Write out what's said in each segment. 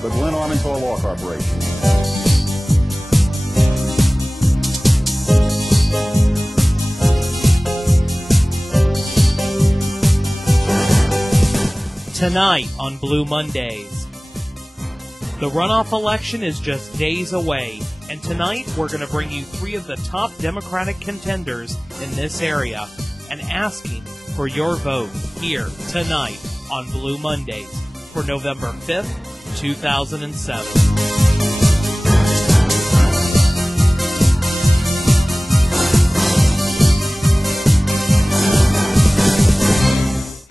the Glen Armington Law Corporation. Tonight on Blue Mondays. The runoff election is just days away, and tonight we're going to bring you three of the top Democratic contenders in this area and asking for your vote here tonight on Blue Mondays for November 5th, 2007.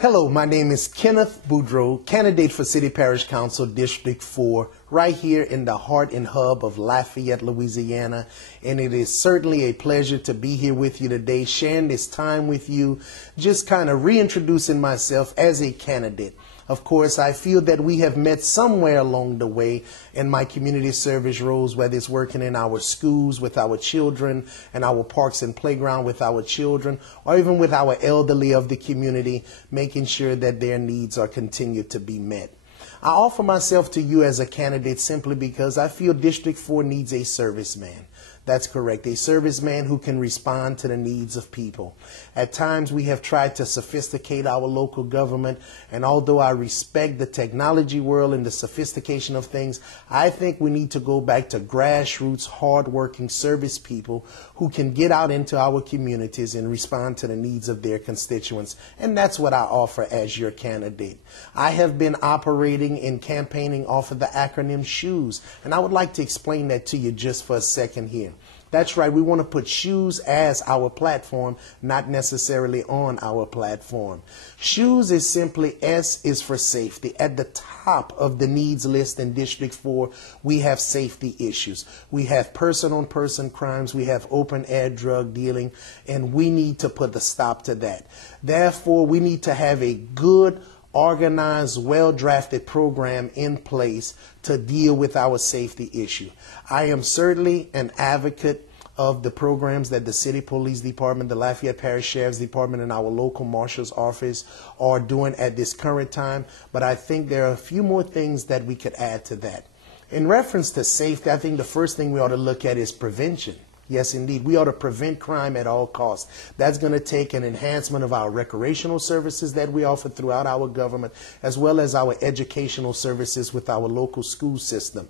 Hello, my name is Kenneth Boudreaux, candidate for City Parish Council District 4, right here in the heart and hub of Lafayette, Louisiana. And it is certainly a pleasure to be here with you today, sharing this time with you, just kind of reintroducing myself as a candidate. Of course, I feel that we have met somewhere along the way in my community service roles, whether it's working in our schools with our children and our parks and playground with our children, or even with our elderly of the community, making sure that their needs are continued to be met. I offer myself to you as a candidate simply because I feel District 4 needs a serviceman. That's correct, a serviceman who can respond to the needs of people. At times we have tried to sophisticate our local government, and although I respect the technology world and the sophistication of things, I think we need to go back to grassroots, hardworking service people who can get out into our communities and respond to the needs of their constituents. And that's what I offer as your candidate. I have been operating and campaigning off of the acronym SHOES, and I would like to explain that to you just for a second here. That's right, we want to put SHOES as our platform, not necessarily on our platform. SHOES is simply, S is for safety. At the top of the needs list in District 4, we have safety issues. We have person-on-person crimes, we have open-air drug dealing, and we need to put a stop to that. Therefore, we need to have a good, organized, well-drafted program in place to deal with our safety issue. I am certainly an advocate of the programs that the City Police Department, the Lafayette Parish Sheriff's Department, and our local marshal's office are doing at this current time, but I think there are a few more things that we could add to that. In reference to safety, I think the first thing we ought to look at is prevention. Yes, indeed. We ought to prevent crime at all costs. That's going to take an enhancement of our recreational services that we offer throughout our government, as well as our educational services with our local school system.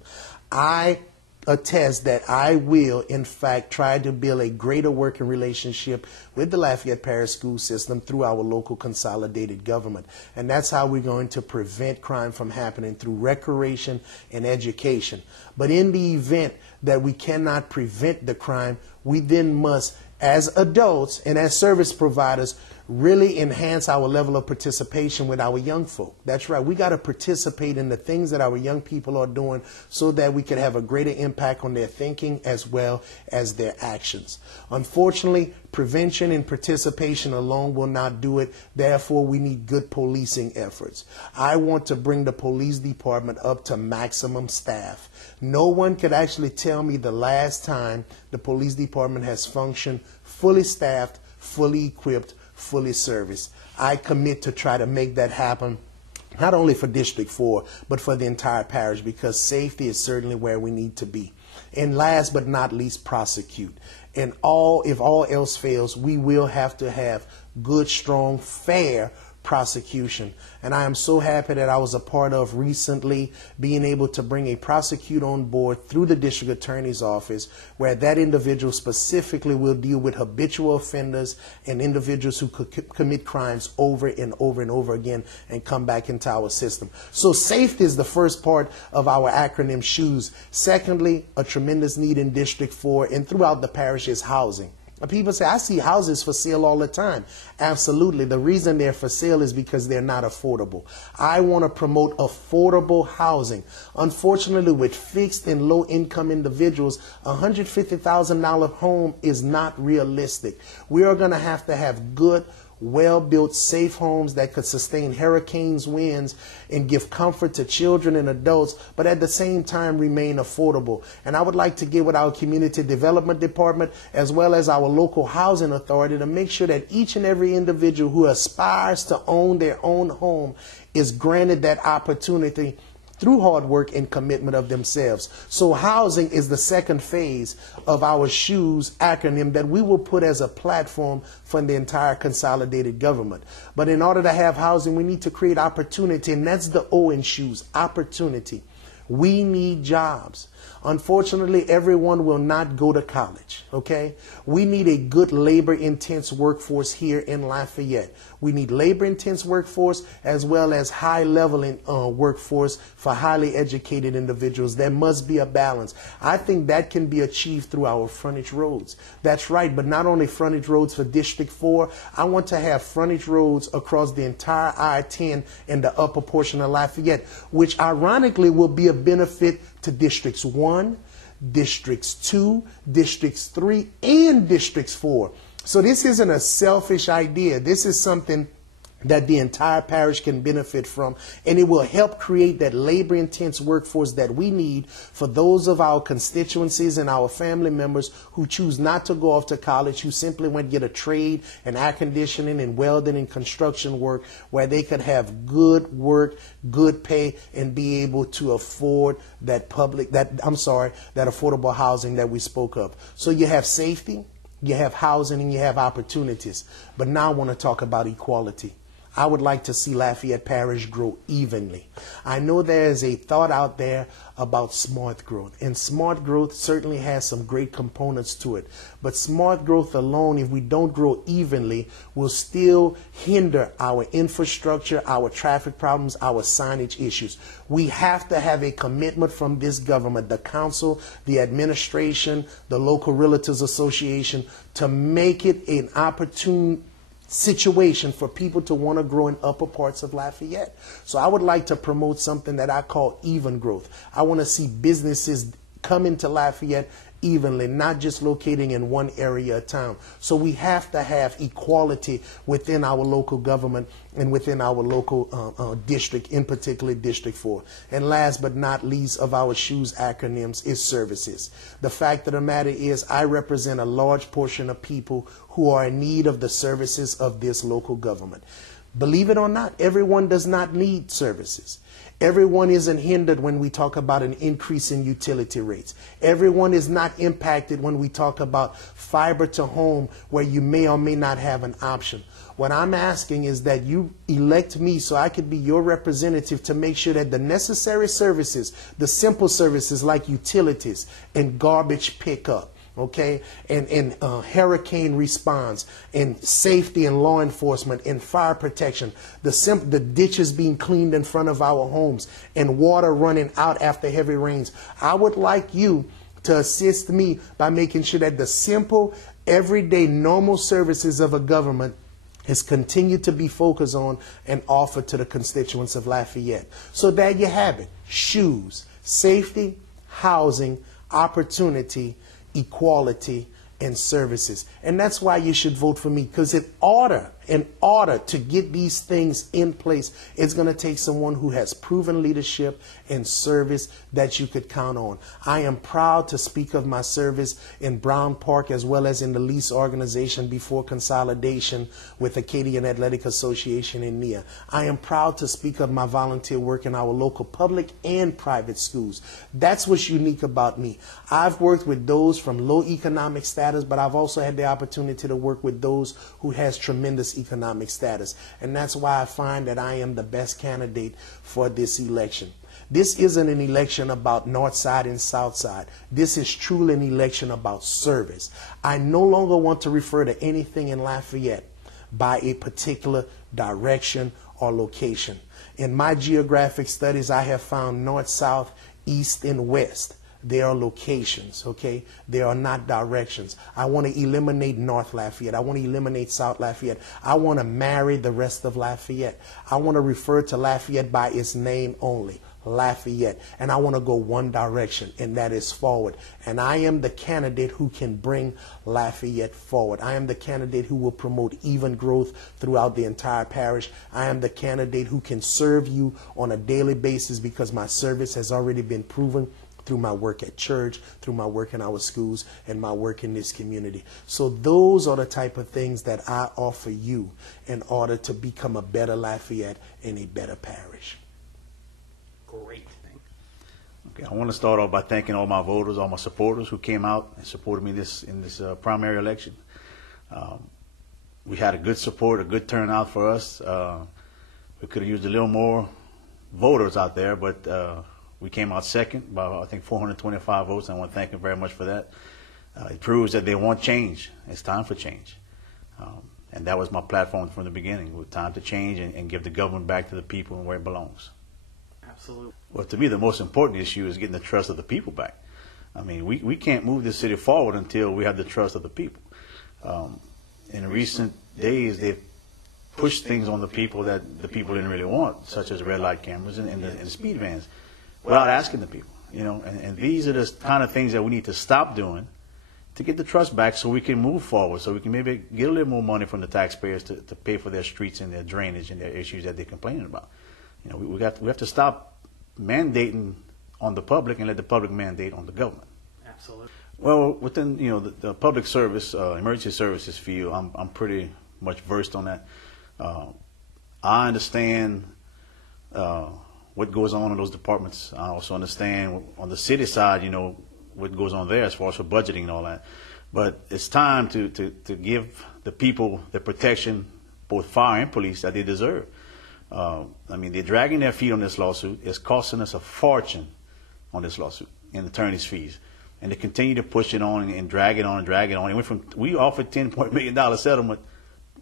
I attest that I will, in fact, try to build a greater working relationship with the Lafayette Parish school system through our local consolidated government. And that's how we're going to prevent crime from happening, through recreation and education. But in the event that we cannot prevent the crime, we then must, as adults and as service providers, really enhance our level of participation with our young folk. That's right. We got to participate in the things that our young people are doing so that we can have a greater impact on their thinking as well as their actions. Unfortunately, prevention and participation alone will not do it. Therefore, we need good policing efforts. I want to bring the police department up to maximum staff. No one could actually tell me the last time the police department has functioned fully staffed, fully equipped, fully serviced. I commit to try to make that happen, not only for District 4, but for the entire parish, because safety is certainly where we need to be. And last but not least, prosecute. And if all else fails, we will have to have good, strong, fair prosecution. And I am so happy that I was a part of recently being able to bring a prosecutor on board through the district attorney's office, where that individual specifically will deal with habitual offenders and individuals who could commit crimes over and over and over again and come back into our system. So safety is the first part of our acronym SHOES. Secondly, a tremendous need in District 4 and throughout the parish is housing. People say, I see houses for sale all the time. Absolutely. The reason they're for sale is because they're not affordable. I want to promote affordable housing. Unfortunately, with fixed and low income individuals, a $150,000 home is not realistic. We are going to have good, well-built, safe homes that could sustain hurricanes, winds, and give comfort to children and adults, but at the same time remain affordable. And I would like to get with our community development department as well as our local housing authority to make sure that each and every individual who aspires to own their own home is granted that opportunity through hard work and commitment of themselves. So housing is the second phase of our SHOES acronym that we will put as a platform for the entire consolidated government. But in order to have housing, we need to create opportunity, and that's the O in SHOES, opportunity. We need jobs. Unfortunately, everyone will not go to college, okay? We need a good labor-intense workforce here in Lafayette. We need labor-intense workforce as well as high-level workforce for highly educated individuals. There must be a balance. I think that can be achieved through our frontage roads. That's right, but not only frontage roads for District 4. I want to have frontage roads across the entire I-10 in the upper portion of Lafayette, which ironically will be a benefit to Districts 1, Districts 2, Districts 3, and Districts 4. So this isn't a selfish idea. This is something that the entire parish can benefit from, and it will help create that labor-intense workforce that we need for those of our constituencies and our family members who choose not to go off to college, who simply want to get a trade in air conditioning and welding and construction work, where they could have good work, good pay, and be able to afford that affordable housing that we spoke of. So you have safety, you have housing, and you have opportunities. But now I want to talk about equality. I would like to see Lafayette Parish grow evenly. I know there is a thought out there about smart growth, and smart growth certainly has some great components to it. But smart growth alone, if we don't grow evenly, will still hinder our infrastructure, our traffic problems, our signage issues. We have to have a commitment from this government, the council, the administration, the local Realtors Association, to make it an opportune situation for people to want to grow in upper parts of Lafayette. So I would like to promote something that I call even growth. I want to see businesses come into Lafayette evenly, not just locating in one area of town. So we have to have equality within our local government and within our local district, in particular District 4. And last but not least of our SHOES acronyms is services. The fact of the matter is I represent a large portion of people who are in need of the services of this local government. Believe it or not, everyone does not need services. Everyone isn't hindered when we talk about an increase in utility rates. Everyone is not impacted when we talk about fiber to home, where you may or may not have an option. What I'm asking is that you elect me so I could be your representative to make sure that the necessary services, the simple services like utilities and garbage pickup, okay, and hurricane response, and safety and law enforcement, and fire protection, the ditches being cleaned in front of our homes, and water running out after heavy rains. I would like you to assist me by making sure that the simple, everyday, normal services of a government is continued to be focused on and offered to the constituents of Lafayette. So there you have it. SHOES: safety, housing, opportunity, equality, and services. And that's why you should vote for me, because in order to get these things in place, it's going to take someone who has proven leadership and service that you could count on. I am proud to speak of my service in Brown Park as well as in the lease organization before consolidation with Acadian Athletic Association in NIA. I am proud to speak of my volunteer work in our local public and private schools. That's what's unique about me. I've worked with those from low economic status, but I've also had the opportunity to work with those who has tremendous economic status. And that's why I find that I am the best candidate for this election. This isn't an election about North Side and South Side. This is truly an election about service. I no longer want to refer to anything in Lafayette by a particular direction or location. In my geographic studies, I have found north, south, east, and west. They are locations, okay? They are not directions. I want to eliminate North Lafayette. I want to eliminate South Lafayette. I want to marry the rest of Lafayette. I want to refer to Lafayette by its name only, Lafayette. And I want to go one direction, and that is forward. And I am the candidate who can bring Lafayette forward. I am the candidate who will promote even growth throughout the entire parish. I am the candidate who can serve you on a daily basis because my service has already been proven through my work at church, through my work in our schools, and my work in this community. So those are the type of things that I offer you in order to become a better Lafayette and a better parish. Great. Thank I want to start off by thanking all my voters, all my supporters who came out and supported me in this primary election. We had a good support, a good turnout for us. We could have used a little more voters out there, but we came out second by, I think, 425 votes. I want to thank them very much for that. It proves that they want change. It's time for change. And that was my platform from the beginning. With time to change and give the government back to the people and where it belongs. Absolutely. Well, to me, the most important issue is getting the trust of the people back. I mean, we can't move this city forward until we have the trust of the people. In recent days, they've pushed things on the people that the people didn't really want, such as red light cameras and the speed vans, without asking the people. You know, and these are the kind of things that we need to stop doing to get the trust back, so we can move forward, so we can maybe get a little more money from the taxpayers to pay for their streets and their drainage and their issues that they're complaining about. You know, we have to stop mandating on the public and let the public mandate on the government. Absolutely. Well, within the public service, emergency services field, I'm pretty much versed on that. I understand what goes on in those departments. I also understand on the city side, what goes on there as far as for budgeting and all that. But it's time to give the people the protection, both fire and police, that they deserve. I mean, they're dragging their feet on this lawsuit. It's costing us a fortune on this lawsuit in attorney's fees. And they continue to push it on and drag it on and drag it on. We offered $10 million settlement,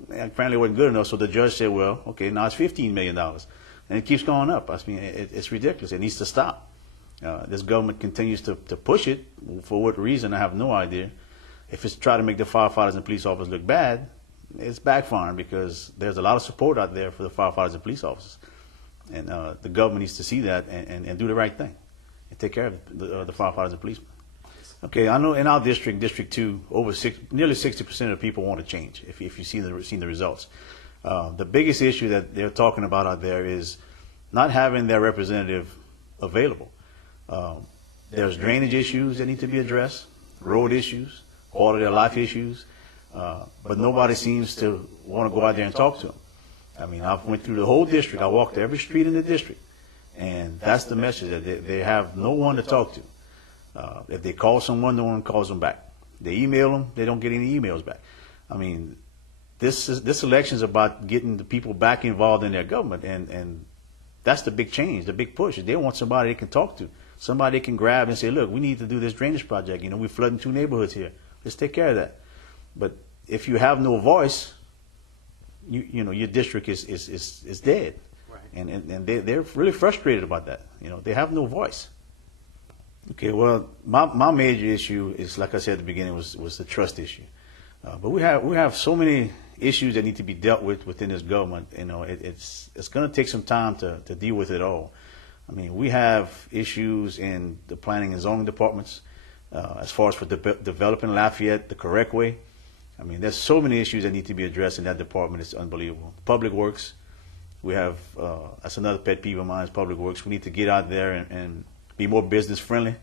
and apparently it wasn't good enough, so the judge said, well, okay, now it's $15 million. And it keeps going up. I mean, it's ridiculous. It needs to stop. This government continues to push it. For what reason, I have no idea. If it's trying to make the firefighters and police officers look bad, it's backfiring, because there's a lot of support out there for the firefighters and police officers. And the government needs to see that and do the right thing and take care of the firefighters and policemen. Okay, I know in our district, District 2, nearly 60% of the people want to change, if you've seen the results. The biggest issue that they're talking about out there is not having their representative available. There's drainage issues that need to be addressed, road issues, quality of life issues, but nobody seems to want to go out there and talk to them. I mean, I went through the whole district. I walked every street in the district, and that's the message, that they have no one to talk to. If they call someone, no one calls them back. They email them, they don't get any emails back. I mean, this election is about getting the people back involved in their government, and that's the big change, the big push. They want somebody they can talk to, somebody they can grab and say, look, we need to do this drainage project. We're flooding 2 neighborhoods here. Let's take care of that. But if you have no voice, your district is dead. Right. And they're really frustrated about that. They have no voice. Okay, well, my major issue is, like I said at the beginning, was the trust issue. But we have so many issues that need to be dealt with within this government. It's going to take some time to deal with it all. I mean, we have issues in the planning and zoning departments as far as for developing Lafayette the correct way. I mean, there's so many issues that need to be addressed in that department. It's unbelievable. Public Works, we have, that's another pet peeve of mine, is Public Works. We need to get out there and be more business friendly,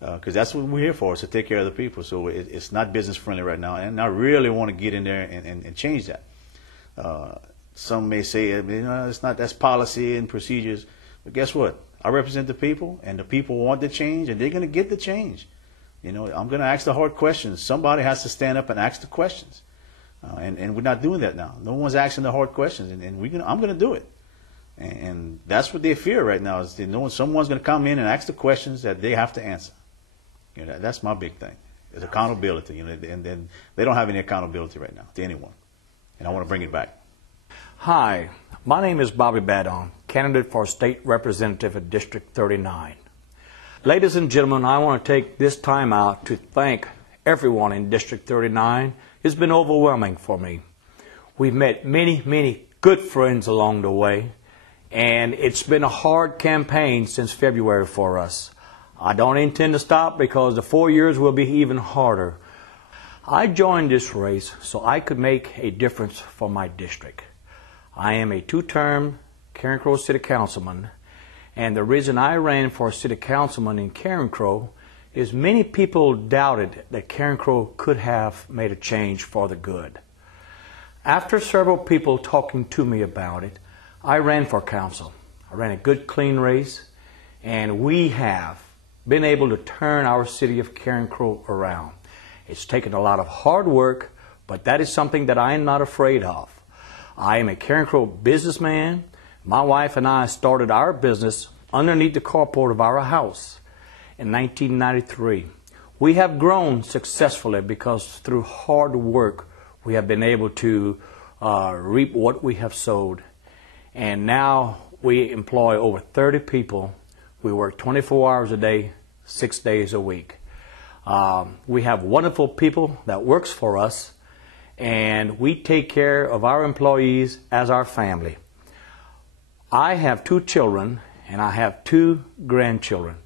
because that's what we're here for, is to take care of the people. So it's not business friendly right now, and I really want to get in there and change that. Some may say, it's not, that's policy and procedures, but guess what? I represent the people, and the people want the change, and they're going to get the change. I'm going to ask the hard questions. Somebody has to stand up and ask the questions, and we're not doing that now. No one's asking the hard questions, and I'm going to do it. And that's what they fear right now, is they know someone's going to come in and ask the questions that they have to answer. That's my big thing, is accountability. And then they don't have any accountability right now to anyone, and I want to bring it back. Hi, my name is Bobby Badon, candidate for State Representative of District 39. Ladies and gentlemen, I want to take this time out to thank everyone in District 39. It's been overwhelming for me. We've met many, many good friends along the way, and it's been a hard campaign since February for us. I don't intend to stop, because the 4 years will be even harder. I joined this race so I could make a difference for my district. I am a 2-term Carencro City Councilman, and the reason I ran for City Councilman in Carencro is many people doubted that Carencro could have made a change for the good. After several people talking to me about it, I ran for council. I ran a good, clean race, and we have been able to turn our city of Carencro around. It's taken a lot of hard work, but that is something that I am not afraid of. I am a Carencro businessman. My wife and I started our business underneath the carport of our house in 1993. We have grown successfully because through hard work we have been able to reap what we have sowed. And now we employ over 30 people. We work 24 hours a day, 6 days a week. We have wonderful people that works for us, and we take care of our employees as our family. I have 2 children, and I have 2 grandchildren.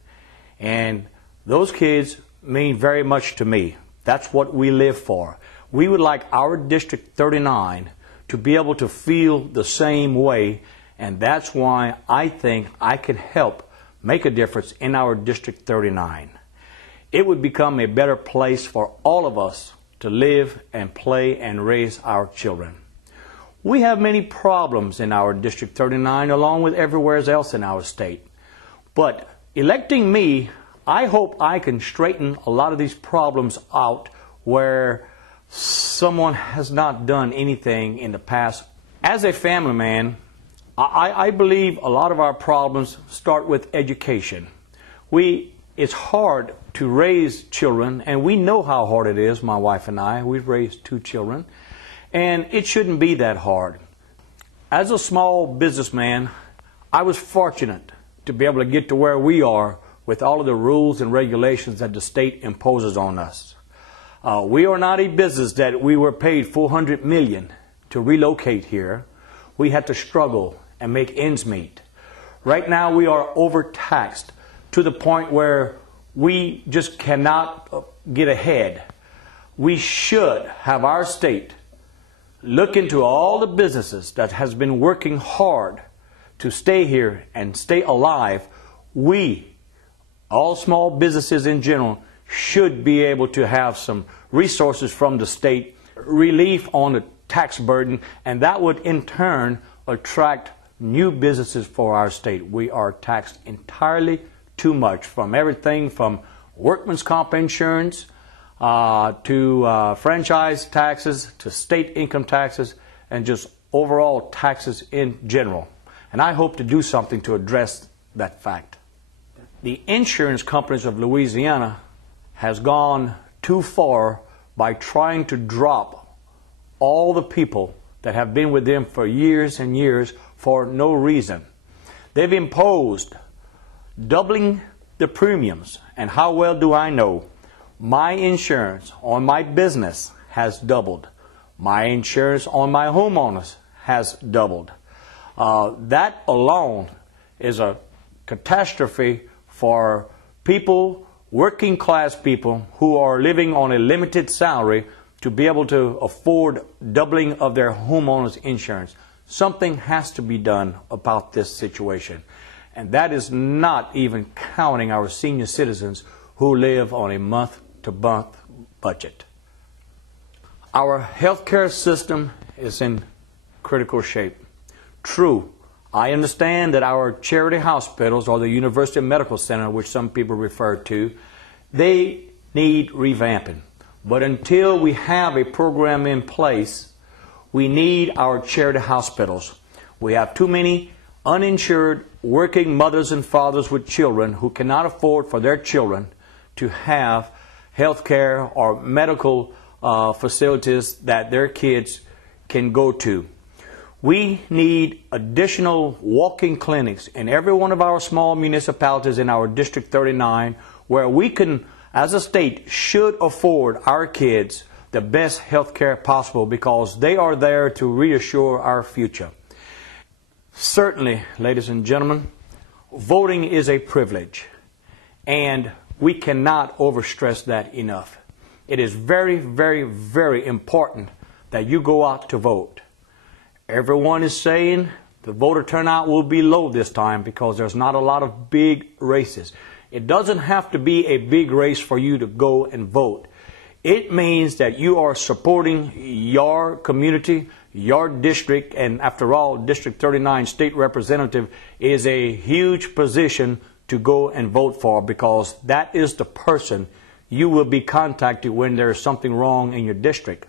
And those kids mean very much to me. That's what we live for. We would like our District 39 to be able to feel the same way, and that's why I think I can help make a difference in our District 39. It would become a better place for all of us to live and play and raise our children. We have many problems in our District 39 along with everywhere else in our state. But electing me, I hope I can straighten a lot of these problems out where someone has not done anything in the past. As a family man, I believe a lot of our problems start with education. It's hard to raise children, and we know how hard it is, my wife and I. We've raised 2 children, and it shouldn't be that hard. As a small businessman, I was fortunate to be able to get to where we are with all of the rules and regulations that the state imposes on us. We are not a business that we were paid $400 million to relocate here. We had to struggle and make ends meet. Right now we are overtaxed to the point where we just cannot get ahead. We should have our state look into all the businesses that has been working hard to stay here and stay alive. We, all small businesses in general, should be able to have some resources from the state, relief on the tax burden, and that would in turn attract new businesses for our state. We are taxed entirely too much, from everything from workman's comp insurance to franchise taxes to state income taxes and just overall taxes in general. And I hope to do something to address that fact. The insurance companies of Louisiana has gone too far by trying to drop all the people that have been with them for years and years for no reason. They've imposed doubling the premiums, and how well do I know? My insurance on my business has doubled. My insurance on my homeowners has doubled. That alone is a catastrophe for people, working class people who are living on a limited salary, to be able to afford doubling of their homeowners insurance. Something has to be done about this situation. And that is not even counting our senior citizens who live on a month-to-month budget. Our healthcare system is in critical shape. True, I understand that our charity hospitals or the University Medical Center, which some people refer to, they need revamping. But until we have a program in place, we need our charity hospitals. We have too many uninsured working mothers and fathers with children who cannot afford for their children to have health care or medical facilities that their kids can go to. We need additional walk-in clinics in every one of our small municipalities in our District 39, where we can, as a state, should afford our kids the best health care possible, because they are there to reassure our future. Certainly, ladies and gentlemen, voting is a privilege, and we cannot overstress that enough. It is very, very, very important that you go out to vote. Everyone is saying the voter turnout will be low this time because there's not a lot of big races. It doesn't have to be a big race for you to go and vote. It means that you are supporting your community, your district, and after all, District 39 state representative is a huge position to to go and vote for, because that is the person you will be contacted when there is something wrong in your district.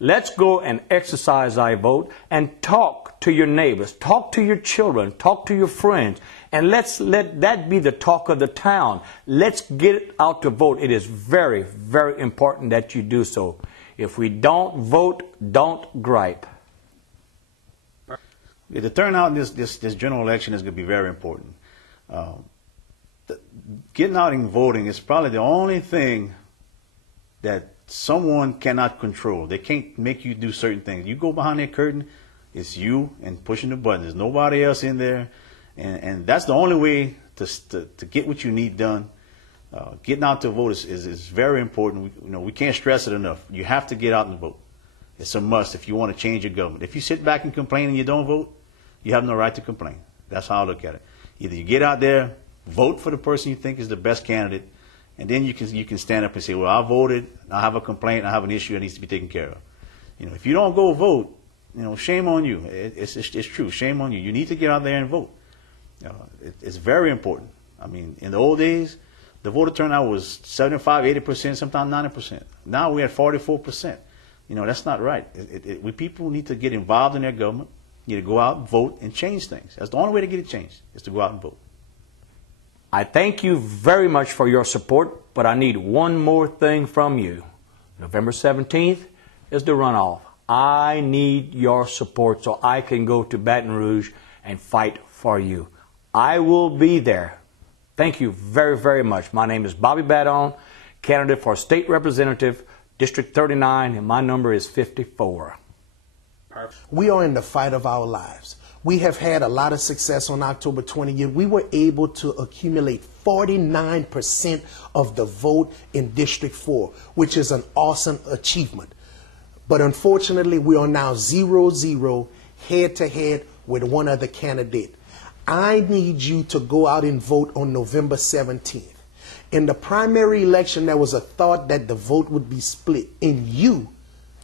Let's go and exercise our vote and talk to your neighbors, talk to your children, talk to your friends, and let's let that be the talk of the town. Let's get out to vote. It is very, very important that you do so. If we don't vote, don't gripe. Yeah, the turnout in this general election is going to be very important. Getting out and voting is probably the only thing that someone cannot control. They can't make you do certain things. You go behind that curtain, it's you and pushing the button. There's nobody else in there, and that's the only way to get what you need done. Getting out to vote is very important. We can't stress it enough. You have to get out and vote. It's a must if you want to change your government. If you sit back and complain and you don't vote, you have no right to complain. That's how I look at it. Either you get out there, vote for the person you think is the best candidate, and then you can stand up and say, well, I voted, I have a complaint, I have an issue that needs to be taken care of. If you don't go vote, shame on you. It's true, shame on you. You need to get out there and vote. It's very important. I mean, in the old days, the voter turnout was 75, 80%, sometimes 90%. Now we're at 44%. That's not right. We people need to get involved in their government. You need to go out, vote, and change things. That's the only way to get it changed, is to go out and vote. I thank you very much for your support, but I need one more thing from you. November 17th is the runoff. I need your support so I can go to Baton Rouge and fight for you. I will be there. Thank you very, very much. My name is Bobby Badon, candidate for State Representative, District 39, and my number is 54. We are in the fight of our lives. We have had a lot of success on October 20th. We were able to accumulate 49% of the vote in District 4, which is an awesome achievement. But unfortunately, we are now 0-0, head-to-head with one other candidate. I need you to go out and vote on November 17th. In the primary election, there was a thought that the vote would be split, and you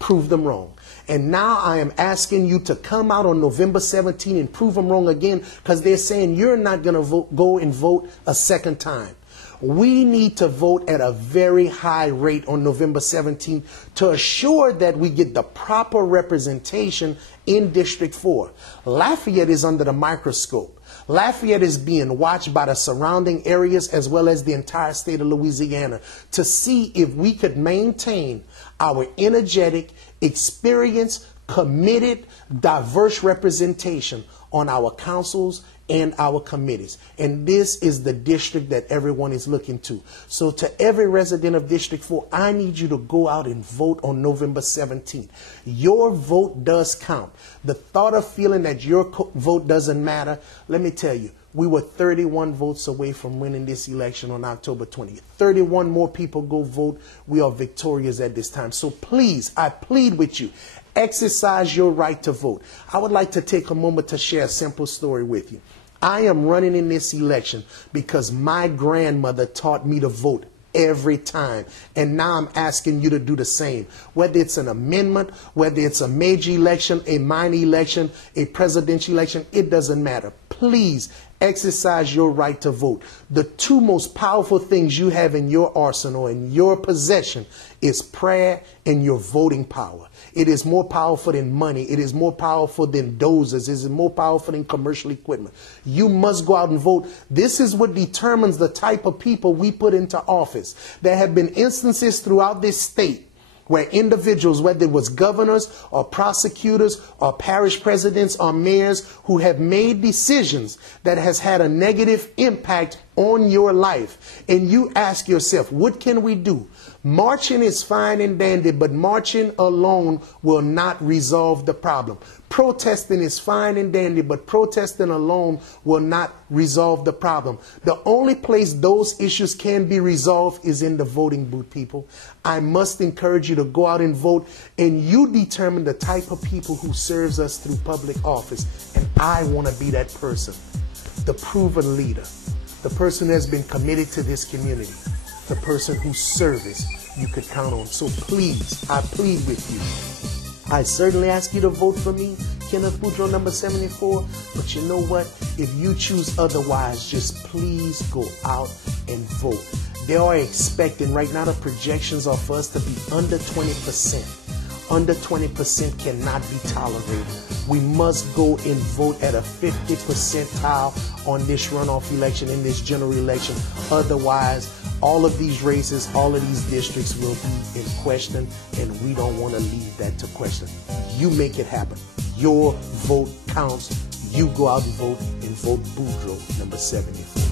proved them wrong. And now I am asking you to come out on November 17th and prove them wrong again, because they're saying you're not going to go and vote a second time. We need to vote at a very high rate on November 17th to assure that we get the proper representation in District 4. Lafayette is under the microscope. Lafayette is being watched by the surrounding areas as well as the entire state of Louisiana to see if we could maintain our energetic, experienced, committed, diverse representation on our councils and our committees. And this is the district that everyone is looking to. So to every resident of District 4, I need you to go out and vote on November 17th. Your vote does count. The thought of feeling that your vote doesn't matter, let me tell you, we were 31 votes away from winning this election on October 20th. 31 more people go vote. We are victorious at this time. So please, I plead with you, exercise your right to vote. I would like to take a moment to share a simple story with you. I am running in this election because my grandmother taught me to vote every time. And now I'm asking you to do the same. Whether it's an amendment, whether it's a major election, a minor election, a presidential election, it doesn't matter. Please exercise your right to vote. The two most powerful things you have in your arsenal, in your possession, is prayer and your voting power. It is more powerful than money. It is more powerful than dozers. It is more powerful than commercial equipment. You must go out and vote. This is what determines the type of people we put into office. There have been instances throughout this state where individuals, whether it was governors or prosecutors or parish presidents or mayors, who have made decisions that has had a negative impact on your life. And you ask yourself, what can we do? Marching is fine and dandy, but marching alone will not resolve the problem. Protesting is fine and dandy, but protesting alone will not resolve the problem. The only place those issues can be resolved is in the voting booth, people. I must encourage you to go out and vote, and you determine the type of people who serves us through public office. And I want to be that person, the proven leader, the person who has been committed to this community, the person whose service you could count on. So please, I plead with you. I certainly ask you to vote for me, Kenneth Boudreaux, number 74. But you know what? If you choose otherwise, just please go out and vote. They are expecting, right now the projections are for us to be under 20%. Under 20% cannot be tolerated. We must go and vote at a 50 percentile on this runoff election, in this general election. Otherwise, all of these races, all of these districts will be in question, and we don't want to leave that to question. You make it happen. Your vote counts. You go out and vote Boudreaux, number 74.